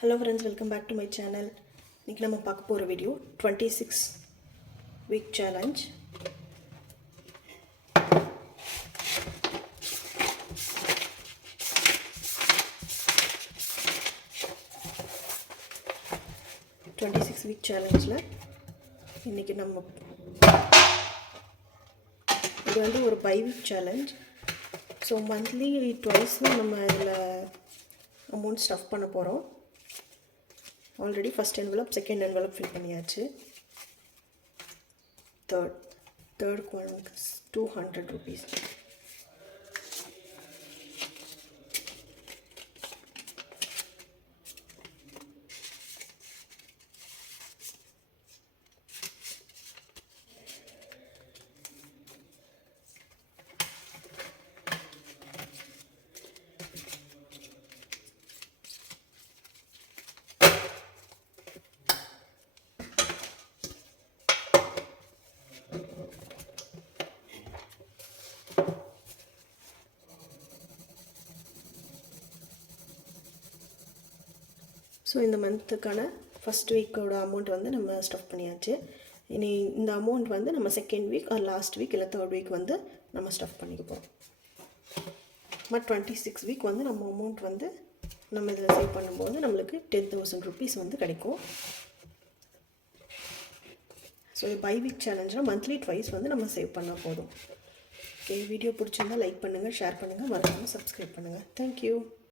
Hello friends, welcome back to my channel. இன்னைக்கு நம்ம பார்க்க போற வீடியோ 26 week challenge. Week challengeல இன்னைக்கு நம்ம இது வந்து ஒரு bi week challenge. So monthly twice நம்ம இதில் அமௌண்ட் ஸ்டஃப் பண்ண போகிறோம். Already first envelope second envelope fill பண்ணியாச்சு. தேர்ட் ஒன்க்கு 200 rupees. ஸோ இந்த மந்த்துக்கான ஃபஸ்ட் வீக்கோட அமௌண்ட் வந்து நம்ம ஸ்டஃப் பண்ணியாச்சு. இனி இந்த அமௌண்ட் வந்து நம்ம second week or last week இல்லை தேர்ட் வீக் வந்து நம்ம ஸ்டஃப் பண்ணிக்க போகிறோம். பட் 26 வீக் வந்து நம்ம அமௌண்ட் வந்து நம்ம இதில் சேவ் பண்ணும்போது நம்மளுக்கு 10,000 rupees வந்து கிடைக்கும். ஸோ பை வீக் சேலஞ்சில் மந்த்லி ட்வைஸ் வந்து நம்ம சேவ் பண்ணால் போதும். ஓகே, வீடியோ பிடிச்சிருந்தால் லைக் பண்ணுங்கள், ஷேர் பண்ணுங்கள், மறக்காமல் சப்ஸ்கிரைப் பண்ணுங்கள். தேங்க்யூ.